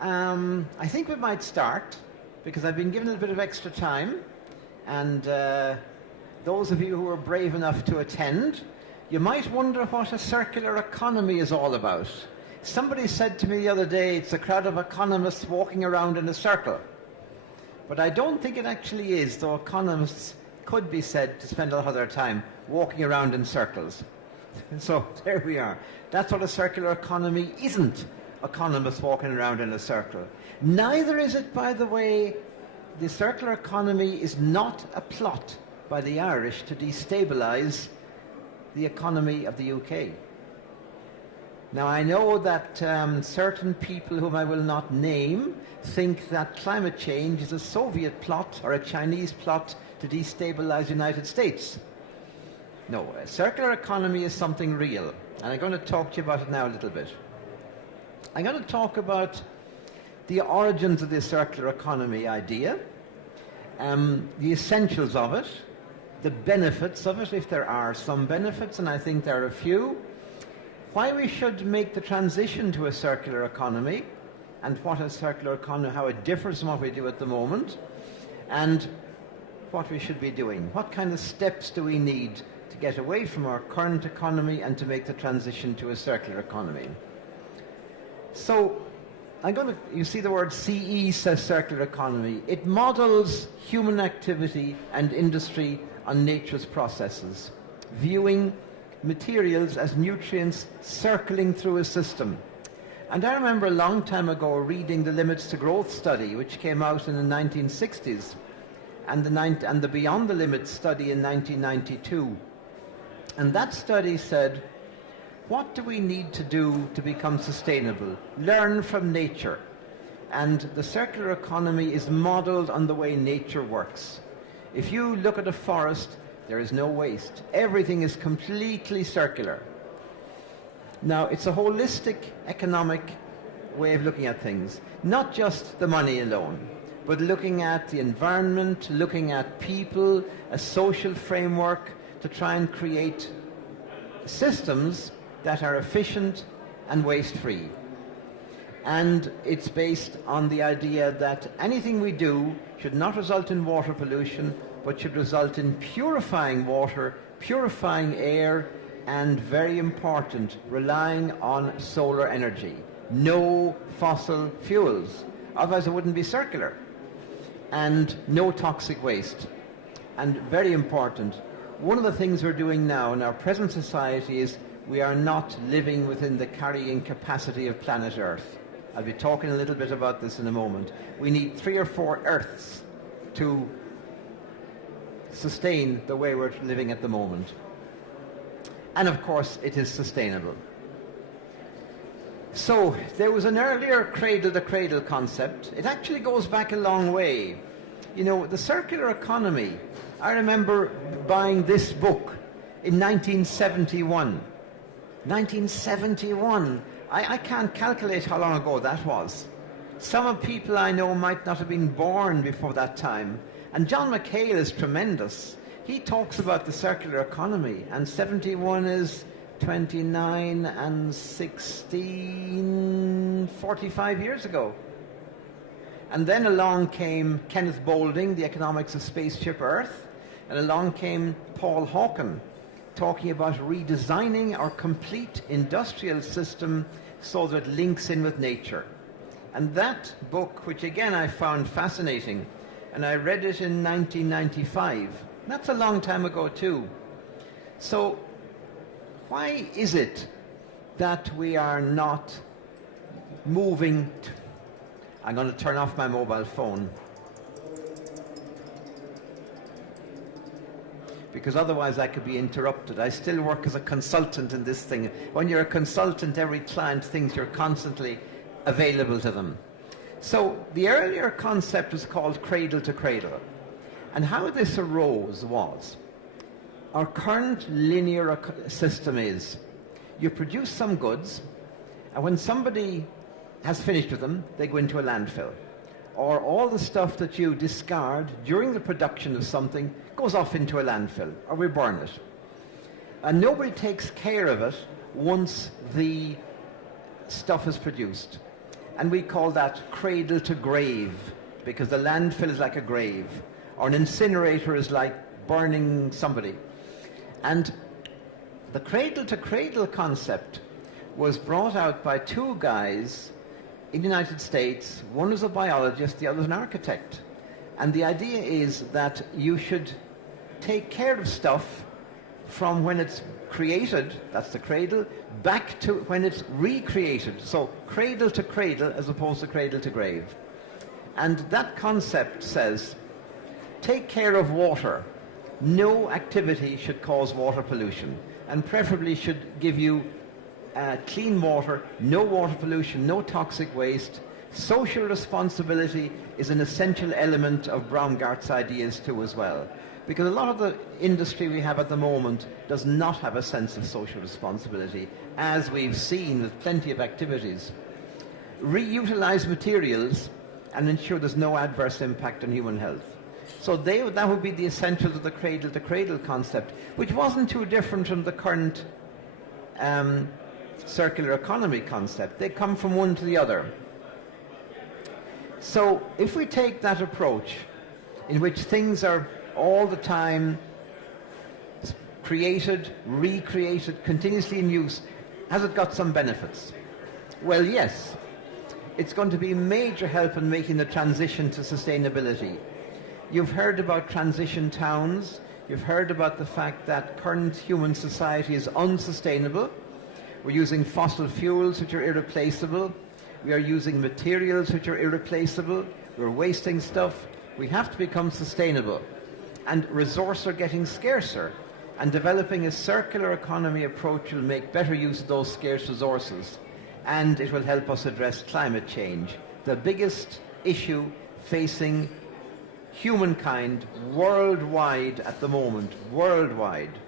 I think we might start because I've been given a little bit of extra time, and those of you who are brave enough to attend, you might wonder what a circular economy is all about. Somebody said to me the other day, it's a crowd of economists walking around in a circle. But I don't think it actually is, though economists could be said to spend a lot of their time walking around in circles. So there we are. That's what a circular economy isn't, economists walking around in a circle. Neither is it, by the way, the circular economy is not a plot by the Irish to destabilise the economy of the UK. Now, I know that certain people whom I will not name think that climate change is a Soviet plot or a Chinese plot to destabilize the United States. No, a circular economy is something real, and I'm going to talk to you about it now a little bit. I'm going to talk about the origins of the circular economy idea, the essentials of it, the benefits of it, if there are some benefits, and I think there are a few, why we should make the transition to a circular economy, and what a circular economy, how it differs from what we do at the moment, and what we should be doing. What kind of steps do we need to get away from our current economy and to make the transition to a circular economy? So, you see the word CE says circular economy. It models human activity and industry on nature's processes, viewing materials as nutrients circling through a system. And I remember a long time ago reading the Limits to Growth study, which came out in the 1960s, and the Beyond the Limits study in 1992. And that study said, what do we need to do to become sustainable? Learn from nature. And the circular economy is modeled on the way nature works. If you look at a forest, there is no waste. Everything is completely circular. Now, it's a holistic economic way of looking at things, not just the money alone, but looking at the environment, looking at people, a social framework to try and create systems that are efficient and waste-free. And it's based on the idea that anything we do should not result in water pollution, but should result in purifying water, purifying air, and very important, relying on solar energy. No fossil fuels, otherwise it wouldn't be circular. And no toxic waste. And very important, one of the things we're doing now in our present society is we are not living within the carrying capacity of planet Earth. I'll be talking a little bit about this in a moment. We need 3 or 4 Earths to sustain the way we're living at the moment. And of course, it is sustainable. So, there was an earlier cradle-to-cradle concept. It actually goes back a long way. You know, the circular economy, I remember buying this book in 1971. 1971. I can't calculate how long ago that was. Some of the people I know might not have been born before that time. And John McHale is tremendous. He talks about the circular economy, and 71 is 29 and 16, 45 years ago. And then along came Kenneth Boulding, The Economics of Spaceship Earth, and along came Paul Hawken, talking about redesigning our complete industrial system so that it links in with nature. And that book, which again I found fascinating, and I read it in 1995. That's a long time ago too. So why is it that we are not moving to... I'm going to turn off my mobile phone, because otherwise I could be interrupted. I still work as a consultant in this thing. When you're a consultant, every client thinks you're constantly available to them. So the earlier concept was called cradle to cradle. And how this arose was, our current linear system is, you produce some goods, and when somebody has finished with them, they go into a landfill. Or all the stuff that you discard during the production of something goes off into a landfill, or we burn it. And nobody takes care of it once the stuff is produced. And we call that cradle to grave, because the landfill is like a grave, or an incinerator is like burning somebody. And the cradle to cradle concept was brought out by two guys in the United States. One is a biologist, the other is an architect. And the idea is that you should take care of stuff from when it's created, that's the cradle, back to when it's recreated. So cradle to cradle as opposed to cradle to grave. And that concept says, take care of water. No activity should cause water pollution, and preferably should give you clean water, no water pollution, no toxic waste. Social responsibility is an essential element of Baumgart's ideas too as well. Because a lot of the industry we have at the moment does not have a sense of social responsibility, as we've seen with plenty of activities. Reutilize materials and ensure there's no adverse impact on human health. So that would be the essentials of the cradle-to-cradle concept, which wasn't too different from the current circular economy concept. They come from one to the other. So if we take that approach, in which things are all the time created, recreated, continuously in use, has it got some benefits? Well, yes. It's going to be a major help in making the transition to sustainability. You've heard about transition towns. You've heard about the fact that current human society is unsustainable. We're using fossil fuels which are irreplaceable. We are using materials which are irreplaceable. We're wasting stuff. We have to become sustainable. And resources are getting scarcer. And developing a circular economy approach will make better use of those scarce resources. And it will help us address climate change, the biggest issue facing humankind worldwide at the moment, worldwide.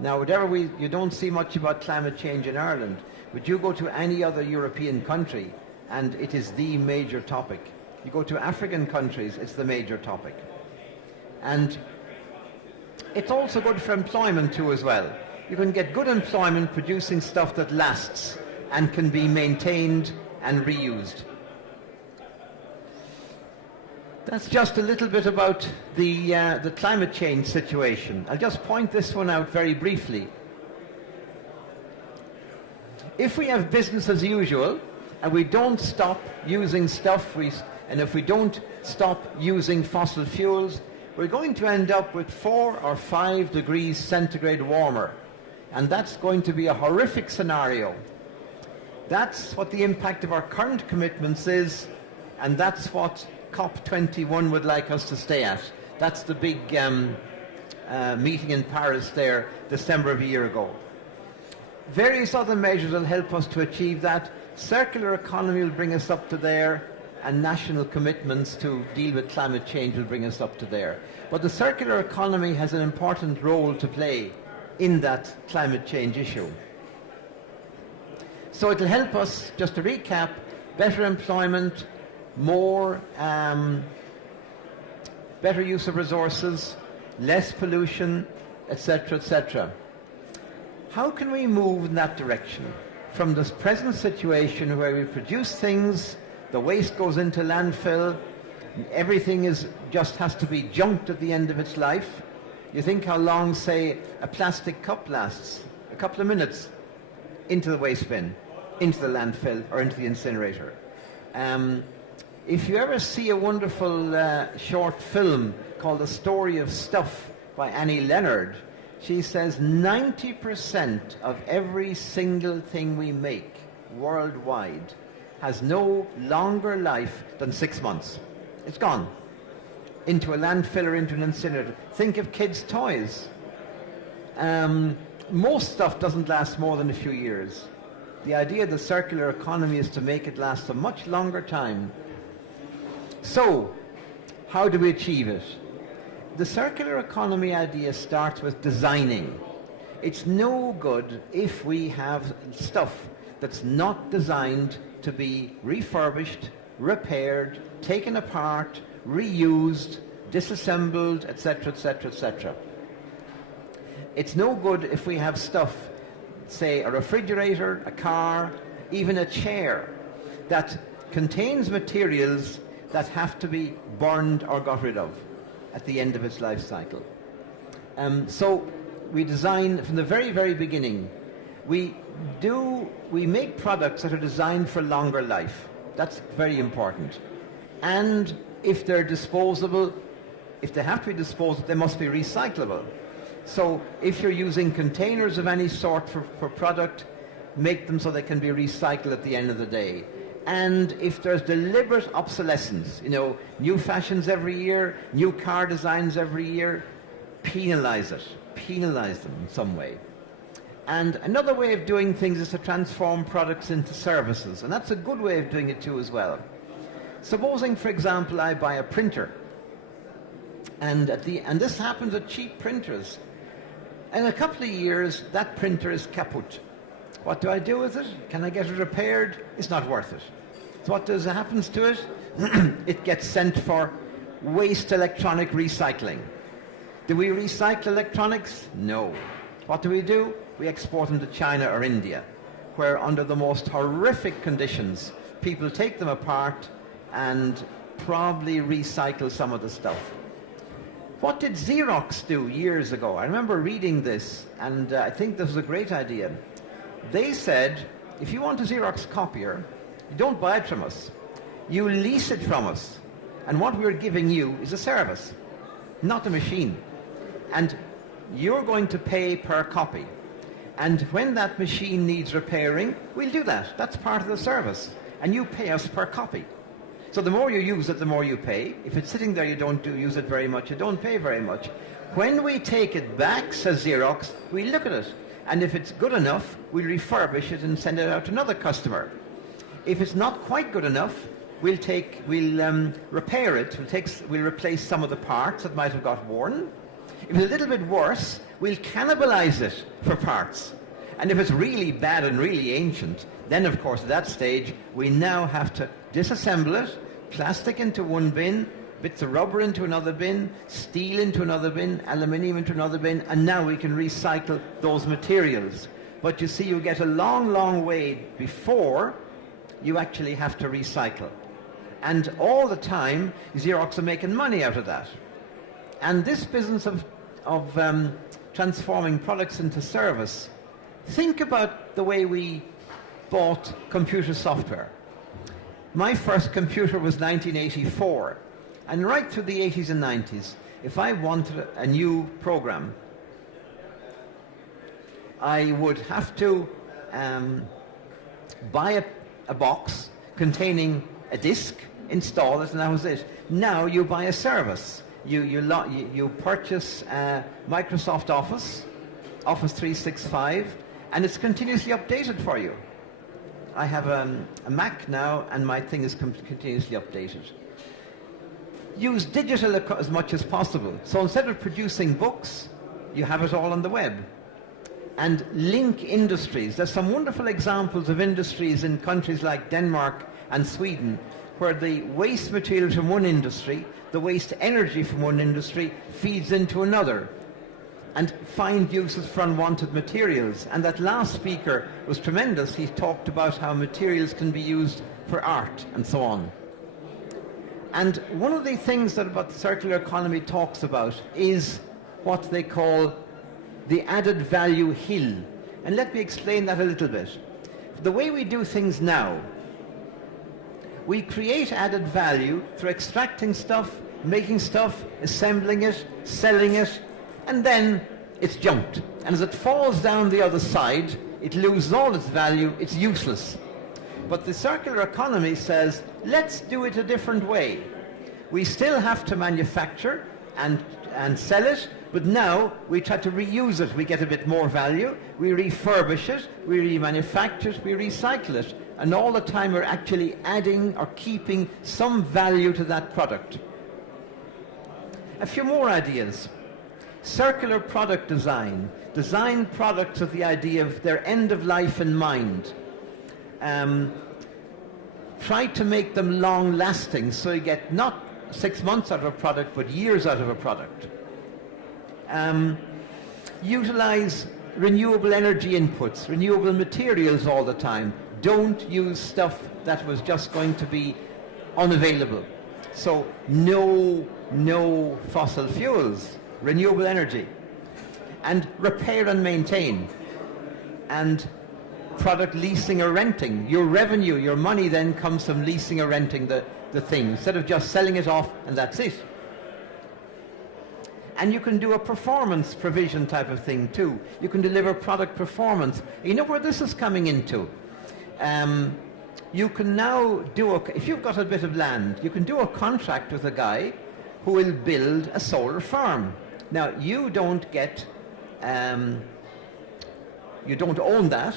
Now, you don't see much about climate change in Ireland, but you go to any other European country and it is the major topic. You go to African countries, it's the major topic. And it's also good for employment too as well. You can get good employment producing stuff that lasts and can be maintained and reused. That's just a little bit about the climate change situation. I'll just point this one out very briefly. If we have business as usual, and we don't stop using stuff, and if we don't stop using fossil fuels, we're going to end up with 4 or 5 degrees centigrade warmer. And that's going to be a horrific scenario. That's what the impact of our current commitments is, and that's what COP21 would like us to stay at. That's the big meeting in Paris there, December of a year ago. Various other measures will help us to achieve that. Circular economy will bring us up to there, and national commitments to deal with climate change will bring us up to there. But the circular economy has an important role to play in that climate change issue. So it will help us, just to recap, better employment, more better use of resources, less pollution, etc., etc. How can we move in that direction from this present situation where we produce things, the waste goes into landfill, everything just has to be junked at the end of its life? You think how long, say, a plastic cup lasts? A couple of minutes into the waste bin, into the landfill, or into the incinerator. If you ever see a wonderful short film called The Story of Stuff by Annie Leonard, she says 90% of every single thing we make worldwide has no longer life than 6 months. It's gone into a landfill or into an incinerator. Think of kids' toys. Most stuff doesn't last more than a few years. The idea of the circular economy is to make it last a much longer time. So, how do we achieve it? The circular economy idea starts with designing. It's no good if we have stuff that's not designed to be refurbished, repaired, taken apart, reused, disassembled, etc., etc., etc. It's no good if we have stuff, say a refrigerator, a car, even a chair, that contains materials that have to be burned or got rid of at the end of its life cycle. So we design from the very, very beginning. We make products that are designed for longer life. That's very important. And if they're disposable, if they have to be disposable, they must be recyclable. So if you're using containers of any sort for product, make them so they can be recycled at the end of the day. And if there's deliberate obsolescence, new fashions every year, new car designs every year, penalize it. Penalize them in some way. And another way of doing things is to transform products into services. And that's a good way of doing it too as well. Supposing, for example, I buy a printer. And this happens at cheap printers. In a couple of years, that printer is kaput. What do I do with it? Can I get it repaired? It's not worth it. So what happens to it? It gets sent for waste electronic recycling. Do we recycle electronics? No. What do? We export them to China or India, where under the most horrific conditions, people take them apart and probably recycle some of the stuff. What did Xerox do years ago? I remember reading this, and I think this was a great idea. They said, if you want a Xerox copier, you don't buy it from us. You lease it from us. And what we're giving you is a service, not a machine. And you're going to pay per copy. And when that machine needs repairing, we'll do that. That's part of the service. And you pay us per copy. So the more you use it, the more you pay. If it's sitting there, you don't use it very much, you don't pay very much. When we take it back, says Xerox, we look at it. And if it's good enough, we'll refurbish it and send it out to another customer. If it's not quite good enough, we'll repair it. We'll replace some of the parts that might have got worn. If it's a little bit worse, we'll cannibalize it for parts. And if it's really bad and really ancient, then of course at that stage, we now have to disassemble it, plastic into one bin, bits of rubber into another bin, steel into another bin, aluminium into another bin, and now we can recycle those materials. But you see, you get a long, long way before you actually have to recycle. And all the time, Xerox are making money out of that. And this business of transforming products into service, think about the way we bought computer software. My first computer was 1984, and right through the 80s and 90s, if I wanted a new program, I would have to buy a box containing a disk, install it, and that was it. Now you buy a service. You purchase Microsoft Office 365, and it's continuously updated for you. I have a Mac now, and my thing is continuously updated. Use digital as much as possible. So instead of producing books, you have it all on the web. And link industries. There's some wonderful examples of industries in countries like Denmark and Sweden, where the waste material from one industry, the waste energy from one industry, feeds into another, and find uses for unwanted materials. And that last speaker was tremendous. He talked about how materials can be used for art and so on. And one of the things that about the circular economy talks about is what they call the added value hill. And let me explain that a little bit. The way we do things now, we create added value through extracting stuff, making stuff, assembling it, selling it, and then it's junked. And as it falls down the other side, it loses all its value, it's useless. But the circular economy says, let's do it a different way. We still have to manufacture and sell it, but now we try to reuse it. We get a bit more value, we refurbish it, we remanufacture it, we recycle it. And all the time we're actually adding or keeping some value to that product. A few more ideas. Circular product design. Design products with the idea of their end of life in mind. Try to make them long lasting so you get not 6 months out of a product but years out of a product. Utilize renewable energy inputs, renewable materials all the time. don't use stuff that was just going to be unavailable. So no fossil fuels, renewable energy, and repair and maintain, and product leasing or renting. Your revenue, your money then comes from leasing or renting the thing, instead of just selling it off and that's it. And you can do a performance provision type of thing too. You can deliver product performance. You know where this is coming into? You can now do, if you've got a bit of land, you can do a contract with a guy who will build a solar farm. Now, you don't own that.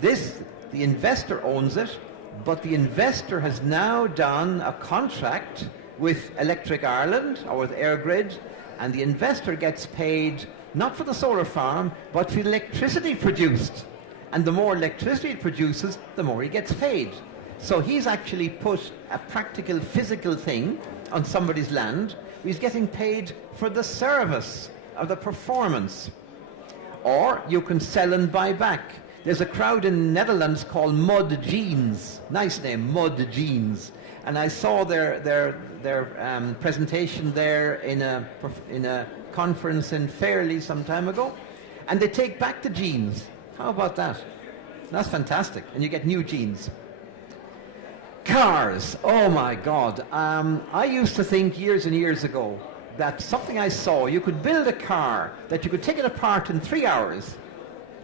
The investor owns it, but the investor has now done a contract with Electric Ireland or with EirGrid, and the investor gets paid not for the solar farm, but for the electricity produced. And the more electricity it produces, the more he gets paid. So he's actually put a practical, physical thing on somebody's land. He's getting paid for the service of the performance. Or you can sell and buy back. There's a crowd in the Netherlands called Mud Jeans. Nice name, Mud Jeans. And I saw their presentation there in a conference in Fairley some time ago. And they take back the jeans. How about that? That's fantastic. And you get new jeans. Cars. Oh my God. I used to think years and years ago that something I saw, you could build a car that you could take it apart in 3 hours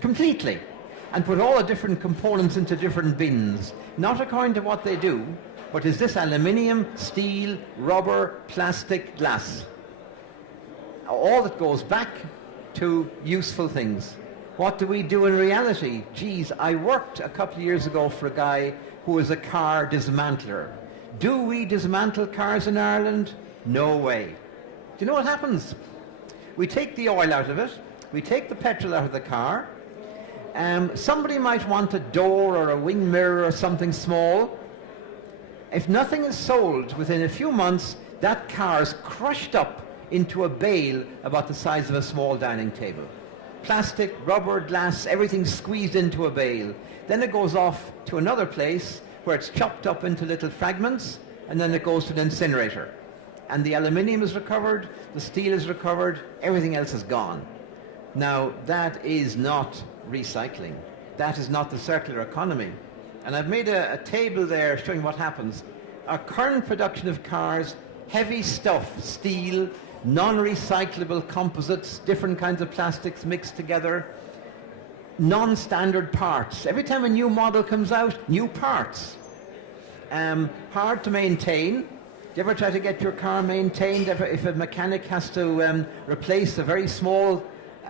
completely and put all the different components into different bins, not according to what they do, but is this aluminium, steel, rubber, plastic, glass? All that goes back to useful things. What do we do in reality? Geez, I worked a couple of years ago for a guy who was a car dismantler. Do we dismantle cars in Ireland? No way. Do you know what happens? We take the oil out of it, we take the petrol out of the car. Somebody might want a door or a wing mirror or something small. If nothing is sold within a few months, that car is crushed up into a bale about the size of a small dining table. Plastic, rubber, glass, everything squeezed into a bale. Then it goes off to another place where it's chopped up into little fragments, and then it goes to the incinerator. And the aluminium is recovered, the steel is recovered, everything else is gone. Now, that is not recycling. That is not the circular economy. And I've made a table there showing what happens. Our current production of cars, heavy stuff, steel, non-recyclable composites, different kinds of plastics mixed together, non-standard parts. Every time a new model comes out, new parts. Hard to maintain. Do you ever try to get your car maintained if a mechanic has to replace a very small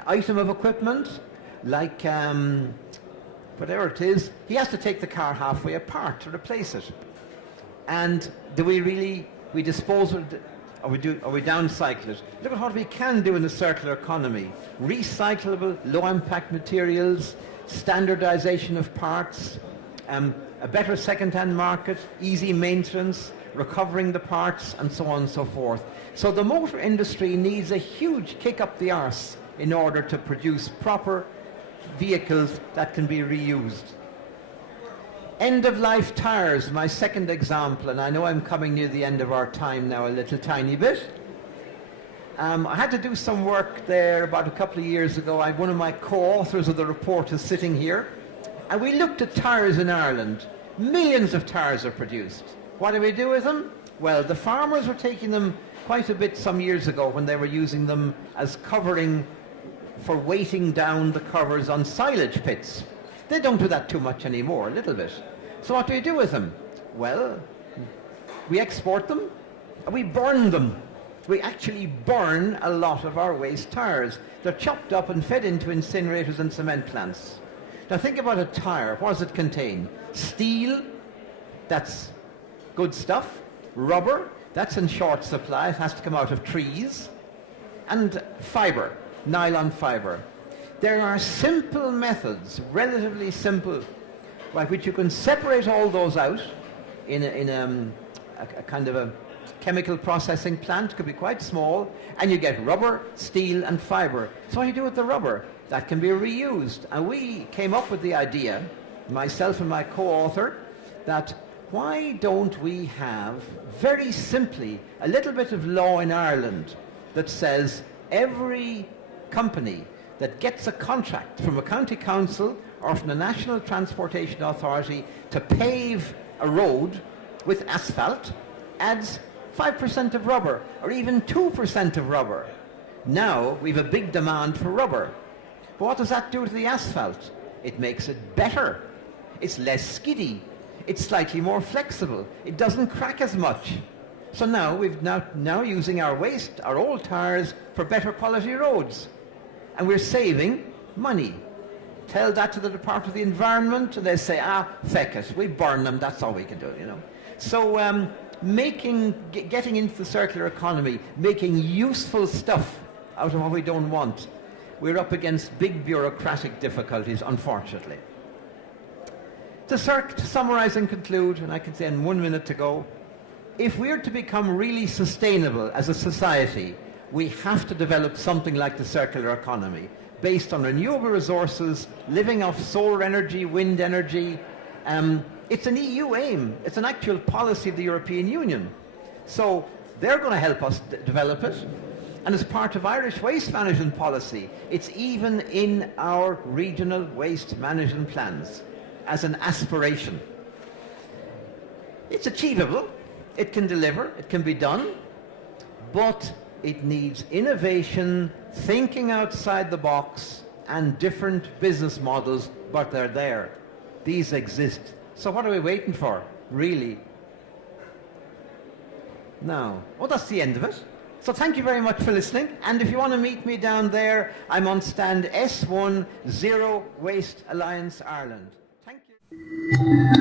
item of equipment, like whatever it is, he has to take the car halfway apart to replace it. And do we dispose of it, or we downcycle it? Look at what we can do in the circular economy. Recyclable, low-impact materials, standardization of parts, a better second-hand market, easy maintenance, recovering the parts, and so on and so forth. So the motor industry needs a huge kick up the arse in order to produce proper vehicles that can be reused. End-of-life tires, my second example, and I know I'm coming near the end of our time now a little tiny bit. I had to do some work there about a couple of years ago. One of my co-authors of the report is sitting here, and we looked at tires in Ireland. Millions of tires are produced. What do we do with them? Well, the farmers were taking them quite a bit some years ago when they were using them as covering for weighting down the covers on silage pits. They don't do that too much anymore, a little bit. So what do we do with them? Well, we export them and we burn them. We actually burn a lot of our waste tires. They're chopped up and fed into incinerators and cement plants. Now think about a tire. What does it contain? Steel, that's good stuff. Rubber, that's in short supply. It has to come out of trees. And fiber, nylon fiber. There are simple methods, relatively simple, by which you can separate all those out in a kind of a chemical processing plant. Could be quite small, and you get rubber, steel, and fiber. So what do you do with the rubber? That can be reused. And we came up with the idea myself and my co-author, that why don't we have, very simply, a little bit of law in Ireland that says every company that gets a contract from a county council or from the National Transportation Authority to pave a road with asphalt adds 5% of rubber or even 2% of rubber. Now we've a big demand for rubber. But what does that do to the asphalt? It makes it better. It's less skiddy. It's slightly more flexible. It doesn't crack as much. So now we've now using our waste, our old tires, for better quality roads. And we're saving money. Tell that to the Department of the Environment and they say, feck it, we burn them, that's all we can do, you know. So getting into the circular economy, making useful stuff out of what we don't want, we're up against big bureaucratic difficulties, unfortunately. To summarize and conclude, and I can say in 1 minute to go, if we're to become really sustainable as a society, we have to develop something like the circular economy, based on renewable resources, living off solar energy, wind energy. It's an EU aim. It's an actual policy of the European Union. So they're going to help us develop it. And as part of Irish waste management policy, it's even in our regional waste management plans as an aspiration. It's achievable. It can deliver. It can be done. But it needs innovation, thinking outside the box, and different business models, but they're there. These exist. So what are we waiting for, really? Now, that's the end of it. So thank you very much for listening. And if you want to meet me down there, I'm on stand S1, Zero Waste Alliance Ireland. Thank you.